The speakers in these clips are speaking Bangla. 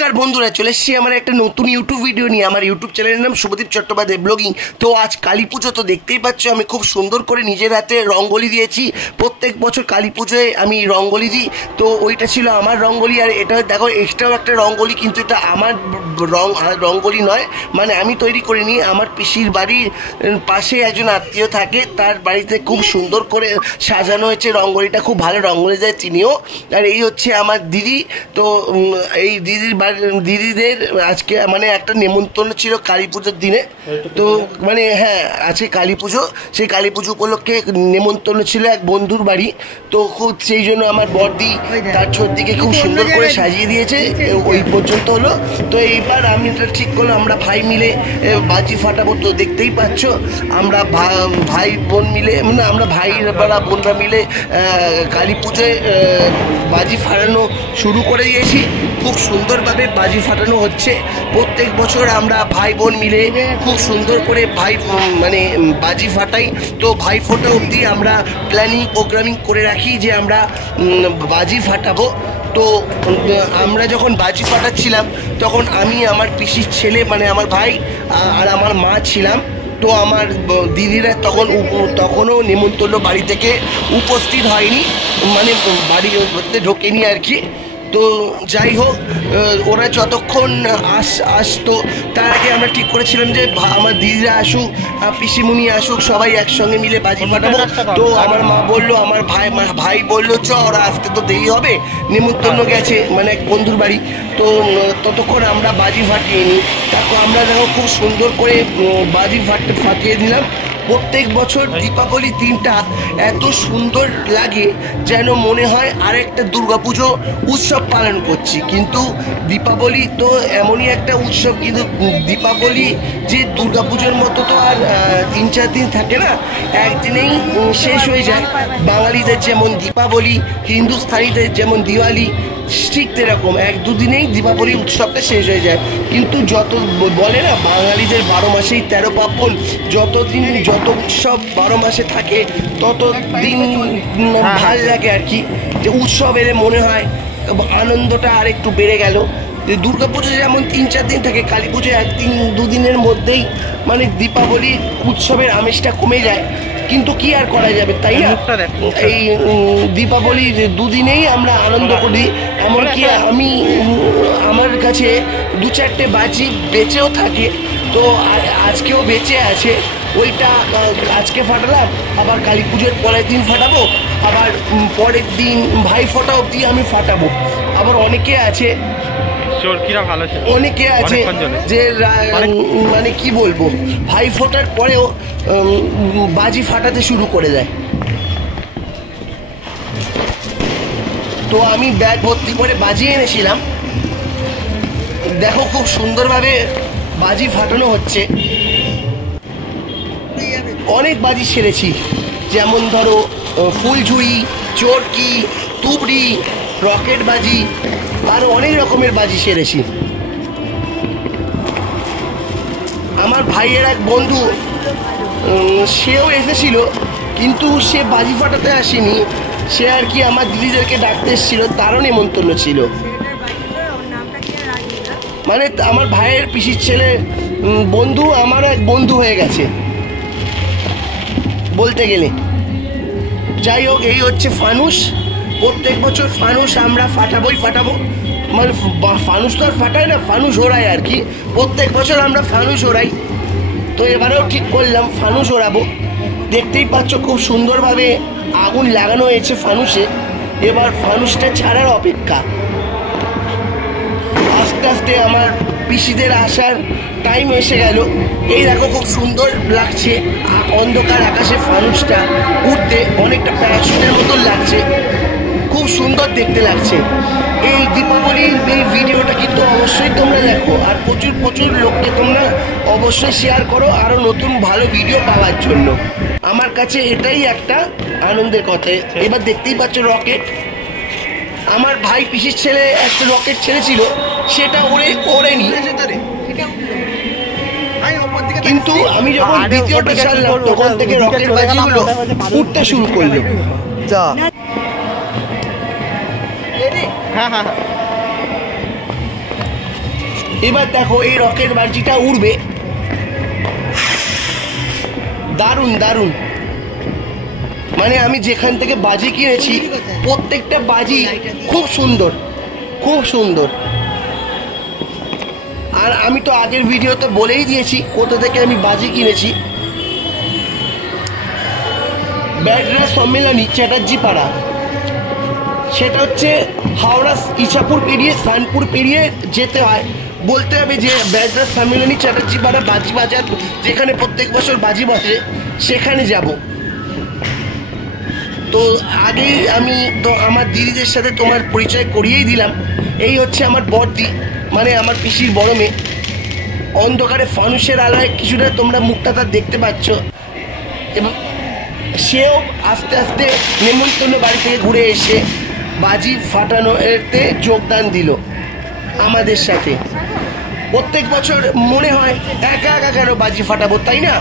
নমস্কার বন্ধুরা, চলে এসেছি আমার একটা নতুন ইউটিউব ভিডিও নিয়ে। আমার ইউটিউব চ্যানেলের নাম শুভদীপ চট্টোপাধ্যায় ব্লগিং। তো আজ কালী পুজো, তো দেখতেই পাচ্ছ আমি খুব সুন্দর করে নিজের হাতে রঙ্গোলি দিয়েছি। প্রত্যেক বছর কালী পুজোয় আমি রঙ্গোলি দিই, তো ওইটা ছিল আমার রঙ্গোলি। আর এটা দেখো এক্সট্রাও একটা রঙ্গোলি, কিন্তু এটা আমার রঙ্গোলি নয়, মানে আমি তৈরি করিনি। আমার পিসির বাড়ির পাশে একজন আত্মীয় থাকে, তার বাড়িতে খুব সুন্দর করে সাজানো হয়েছে রঙ্গোলিটা, খুব ভালো রঙ্গোলি দেয় তিনিও। আর এই হচ্ছে আমার দিদি। তো এই দিদিদের আজকে মানে একটা নেমন্তন্ন ছিল কালী পুজোর দিনে। তো মানে হ্যাঁ, আজকে কালী পুজো, সেই কালী পুজো উপলক্ষে নেমন্তন্ন ছিল এক বন্ধুর বাড়ি। তো খুব সেই জন্য আমার বড়দি তার ছোটদিকে খুব সুন্দর করে সাজিয়ে দিয়েছে। ওই পর্যন্ত হলো। তো এইবার আমি এটা ঠিক করলাম আমরা ভাই মিলে বাজি ফাটাবো। তো দেখতেই পাচ্ছ আমরা ভাই বোন মিলে, মানে আমরা ভাইরা বোনরা মিলে কালী পুজোয় বাজি ফাটানো শুরু করে দিয়েছি। খুব সুন্দরভাবে বাজি ফাটানো হচ্ছে। প্রত্যেক বছর আমরা ভাই বোন মিলে খুব সুন্দর করে মানে বাজি ফাটাই। তো ভাই ফোটা অবধি আমরা প্ল্যানিং প্রোগ্রামিং করে রাখি যে আমরা বাজি ফাটাবো। তো আমরা যখন বাজি ফাটাচ্ছিলাম তখন আমি, আমার পিসির ছেলে মানে আমার ভাই আর আমার মা ছিলাম। তো আমার দিদিরা তখনও নেমন্তন্ন বাড়ি থেকে উপস্থিত হয়নি, মানে বাড়িতে ঢোকেনি আর কি। তো যাই হোক, ওরা যতক্ষণ আসতো তার আগে আমরা ঠিক করেছিলাম যে আমার দিদিরা আসুক, পিসিমুনি আসুক, সবাই একসঙ্গে মিলে বাজি ফাটাবো। তো আমার মা বললো, আমার ভাই বললো চ, ওরা আসতে তো দেরি হবে, নেমন্তন্ন গেছে মানে এক বন্ধুর বাড়ি। তো ততক্ষণ আমরা বাজি ফাটিয়ে নিই। তারপর আমরা দেখো খুব সুন্দর করে বাজি ফাটিয়ে দিলাম। প্রত্যেক বছর দীপাবলি দিনটা এত সুন্দর লাগে যেন মনে হয় আরেকটা দুর্গাপুজো উৎসব পালন করছি। কিন্তু দীপাবলি তো এমনই একটা উৎসব, কিন্তু দীপাবলি যে দুর্গাপুজোর মতো তো আর 3-4 দিন থাকে না, একদিনেই শেষ হয়ে যায়। বাঙালিদের যেমন দীপাবলি, হিন্দুস্থানিদের যেমন দিওয়ালি, ঠিক এরকম 1-2 দিনেই দীপাবলি উৎসবটা শেষ হয়ে যায়। কিন্তু যত বলে না বাঙালিদের 12 মাসেই 13 পার্বণ, যত উৎসব 12 মাসে থাকে তত দিন ভাল লাগে আর কি। যে উৎসব এলে মনে হয় আনন্দটা আর একটু বেড়ে গেল। যে দুর্গাপুজো যেমন 3-4 দিন থাকে, কালী পুজো 1-2 দিনের মধ্যেই মানে দীপাবলি উৎসবের আমেজটা কমে যায়। কিন্তু কি আর করা যাবে, তাই না? এই দীপাবলি 2 দিনেই আমরা আনন্দ করি। এমনকি আমার কাছে 2-4টে বাজি বেঁচেও থাকে, তো আজকেও বেঁচে আছে। ওইটা আজকে ফাটালাম, আবার কালী পুজোর পরের দিন ফাটাবো, আবার পরের দিন ভাই ফোঁটা অবধি আমি ফাটাবো। আবার অনেকে আছে যে মানে কি বলবো, ভাই ফোঁটার পরেও বাজি ফাটাতে শুরু করে দেয়। তো আমি ব্যাগ ভর্তি করে বাজি এনেছিলাম, দেখো খুব সুন্দরভাবে বাজি ফাটানো হচ্ছে। অনেক বাজি ছেড়েছি, যেমন ধরো ফুলঝুরি, চরকি, তুবড়ি, রকেট বাজি, আর অনেক রকমের বাজি ছেড়েছি। আমার ভাইয়ের এক বন্ধু সেও এসেছিল, কিন্তু সে বাজি ফাটাতে আসেনি, সে আর কি আমার দিদিদেরকে ডাকতে এসেছিল, তারও নেমন্তন্ন ছিল। মানে আমার ভাইয়ের পিসির ছেলে বন্ধু আমার এক বন্ধু হয়ে গেছে বলতে গেলে। যাই হোক, এই হচ্ছে ফানুস। প্রত্যেক বছর ফানুস আমরা ফাটাবো, মানে ফানুস তো আর ফাটাই না, ফানুস ওড়াই আর কি। প্রত্যেক বছর আমরা ফানুস ওড়াই। তো এবারেও ঠিক করলাম ফানুস ওড়াবো। দেখতেই পাচ্ছ খুব সুন্দরভাবে আগুন লাগানো হয়েছে ফানুসে। এবার ফানুসটা ছাড়ার অপেক্ষা। আস্তে আস্তে আমার পিসিদের আসার টাইম এসে গেল। এই দেখো খুব সুন্দর লাগছে অন্ধকার আকাশে ফানুসটা উঠতে, অনেকটা প্যারাশুটের মতো লাগছে, খুব সুন্দর দেখতে লাগছে। এই দীপাবলির এই ভিডিওটা কিন্তু অবশ্যই তোমরা দেখো, আর প্রচুর লোককে তোমরা অবশ্যই শেয়ার করো আরও নতুন ভালো ভিডিও পাওয়ার জন্য। আমার কাছে এটাই একটা আনন্দের কথা। এবার দেখতেই পাচ্ছ রকেট, আমার ভাই পিসির ছেলে একটা রকেট ছেড়েছিল, সেটা ওড়েনি, কিন্তু আমি যখন দ্বিতীয়টা ছাড়লাম তখন থেকে রকেট বাজিগুলো উঠতে শুরু করলো। হ্যাঁ, এবার দেখো এই রকেট বাজিটা উড়বে, দারুণ দারুণ। মানে আমি যেখান থেকে বাজি কিনেছি প্রত্যেকটা বাজি খুব সুন্দর, খুব সুন্দর। আর আমি তো আগের ভিডিওতে বলেই দিয়েছি কোথা থেকে আমি বাজি কিনেছি। ব্যাডরা সম্মেলনী চ্যাটার্জি পাড়া, সেটা হচ্ছে হাওড়া ইছাপুর পেরিয়ে শানপুর পেরিয়ে যেতে হয়। বলতে হবে যে ব্যাডরা সম্মেলনী চ্যাটার্জি পাড়া বাজি বাজার, যেখানে প্রত্যেক বছর বাজি বাজে, সেখানে যাব। তো আগেই আমি তো আমার দিদিদের সাথে তোমার পরিচয় করিয়েই দিলাম। এই হচ্ছে আমার বড়দি, মানে আমার পিসির বড় মেয়ে। অন্ধকারে ফানুসের আলোয় কিছুটা তোমরা মুখটা তার দেখতে পাচ্ছ, এবং সেও আস্তে আস্তে নেমন্তন্ন বাড়ি থেকে ঘুরে এসে বাজি ফাটানোতে যোগদান দিল আমাদের সাথে। প্রত্যেক বছর মনে হয় একা একা কেন বাজি ফাটাবো, তাই না?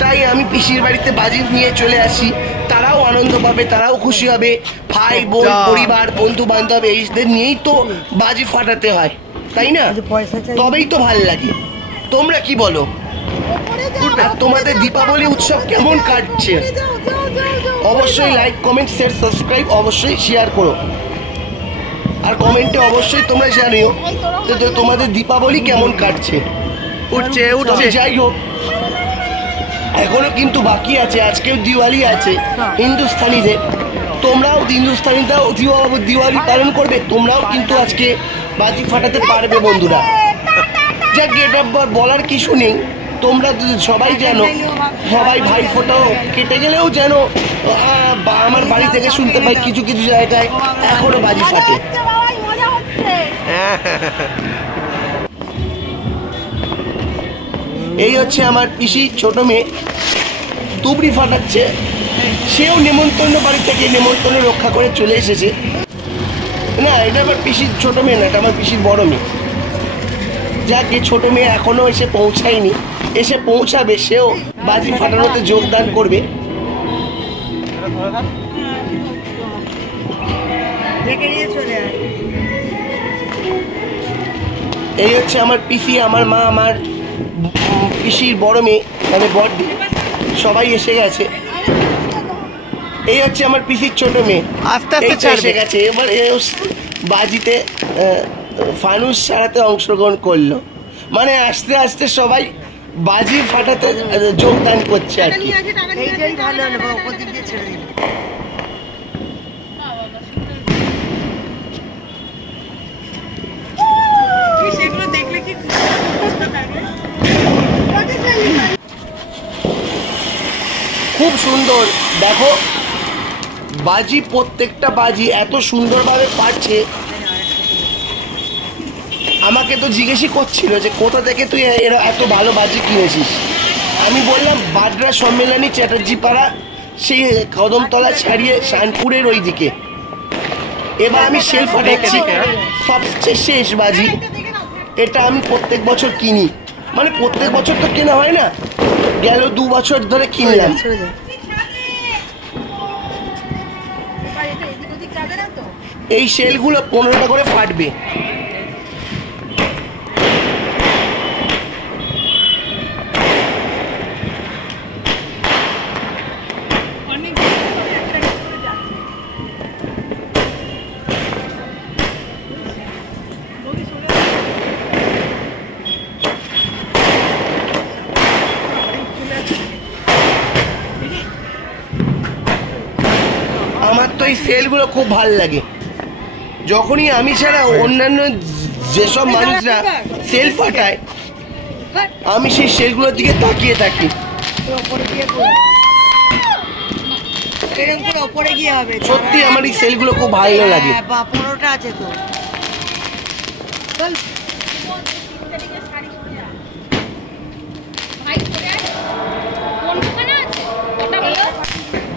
তাই আমি পিসির বাড়িতে বাজি নিয়ে চলে আসি, তারাও আনন্দ পাবে, তারাও খুশি হবে। ভাই বোন পরিবার বন্ধু বান্ধব এইদের নিয়েই তো বাজি ফাটাতে হয়, তাই না? তবেই তো ভাল লাগে। তোমরা কি বলো? আর তোমাদের দীপাবলি উৎসব কেমন কাটছে? অবশ্যই লাইক কমেন্ট শেয়ার সাবস্ক্রাইব অবশ্যই শেয়ার করো, আর কমেন্টে অবশ্যই তোমরা জানিও যে তোমাদের দীপাবলি কেমন কাটছে। উঠছে উঠছে, যাই হোক এখনো কিন্তু বাকি আছে, আজকেও দিওয়ালি আছে হিন্দুস্তানিদের। তোমরাও হিন্দুস্তানিরাও দিওয়ালি পালন করবে, তোমরাও কিন্তু আজকে বাজি ফাটাতে পারবে বন্ধুরা। যাক, এটা বলার কিছু নেই, তোমরা সবাই জানো। সবাই ভাই ফোটাও কেটে গেলেও যেন আমার বাড়ি থেকে শুনতে পাই কিছু কিছু জায়গায় এখনো বাজি ফাটে। এই হচ্ছে আমার পিসি ছোট মেয়ে, তুবড়ি ফাটাচ্ছে। সেও নেমন্তন্ন বাড়ি থেকে নেমন্তন্ন রক্ষা করে চলে এসেছে। না, এটা আমার পিসির ছোট মেয়ে না, এটা আমার পিসির বড় মেয়ে। যাকে ছোট মেয়ে এখনো এসে পৌঁছায়নি, এসে পৌঁছাবে, সেও বাজি ফাটানোতে যোগদান করবে। এই হচ্ছে আমার পিসি, আমার মা, আমার পিসির বড় মেয়ে মানে বড়দি, সবাই এসে গেছে। এই হচ্ছে আমার পিসির ছোট মেয়ে, আস্তে আস্তে এসে গেছে। এবার বাজিতে ফানুস ছাড়াতে অংশগ্রহণ করলো, মানে আস্তে আস্তে সবাই বাজি ফাটাতে যোগদান করছে আর কি। খুব সুন্দর, দেখো বাজি, প্রত্যেকটা বাজি এত সুন্দরভাবে ফাটছে। আমাকে তো জিজ্ঞেসই করছিল যে কোথা থেকে তুই এত ভালো বাজি কিনেছিস। আমি বললাম বাডরা সম্মেলনী চ্যাটার্জি পাড়া, সেই কদমতলা ছাড়িয়ে শানপুরের ওই দিকে। এবার আমি সেল ফাটাচ্ছি, সবচেয়ে শেষ বাজি। এটা আমি প্রত্যেক বছর কিনি, মানে প্রত্যেক বছর তো কেনা হয় না, গেল 2 বছর ধরে কিনলাম। এই সেলগুলো 15টা করে ফাটবে। আমার তো এই সেলগুলো খুব ভালো লাগে। যখনই আমি ছাড়া অন্যান্য যেসব মানুষরা সেল ফাটায়, আমি সেই সেলগুলোর দিকে তাকিয়ে থাকি। সত্যি আমার এই সেলগুলো খুব ভালো লাগে।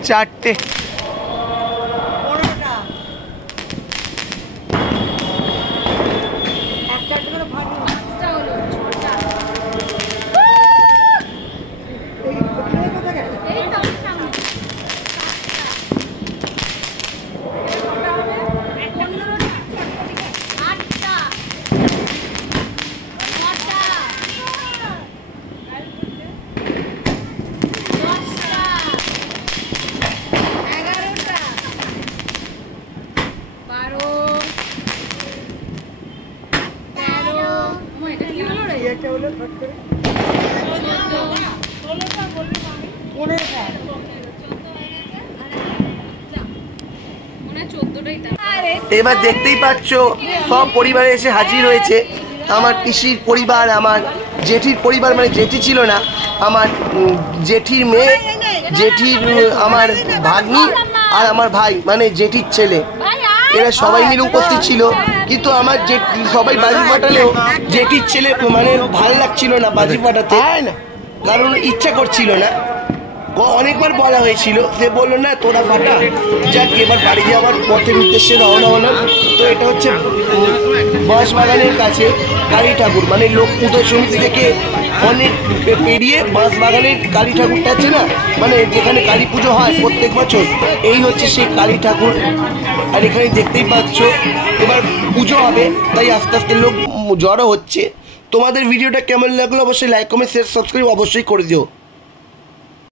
চারটে এবার দেখতেই পাচ্ছ সব পরিবারে এসে হাজির হয়েছে। আমার পিসির পরিবার, আমার জেঠির পরিবার, মানে জেঠি ছিল না, আমার জেঠির মেয়ে, জেঠির আমার ভাগ্নি আর আমার ভাই মানে জেঠির ছেলে, এরা সবাই মিলে উপস্থিত ছিল। কিন্তু আমার যে সবাই বাজি ফাটালেও জেঠির ছেলে মানে ভালো লাগছিল না বাজি ফাটাতে, কারণ ইচ্ছা করছিল না। অনেকবার বলা হয়েছিল, সে বললো না তোরা ফাটা। যাক, এবার বাড়ি যাওয়ার পথের উদ্দেশ্যে রওনা হলাম। তো এটা হচ্ছে বাঁশবাগানের কাছে কালী ঠাকুর, মানে লোক পুজো সমিতি থেকে অনেক পেরিয়ে বাঁশবাগানের কালী ঠাকুরটা আছে না, মানে যেখানে কালী পুজো হয় প্রত্যেক বছর, এই হচ্ছে সেই কালী ঠাকুর। আর এখানে দেখতেই পাচ্ছ এবার পুজো হবে, তাই আস্তে আস্তে লোক জড়ো হচ্ছে। তোমাদের ভিডিওটা কেমন লাগলো অবশ্যই লাইক, কমেন্ট, শেয়ার, সাবস্ক্রাইব অবশ্যই করে দিও।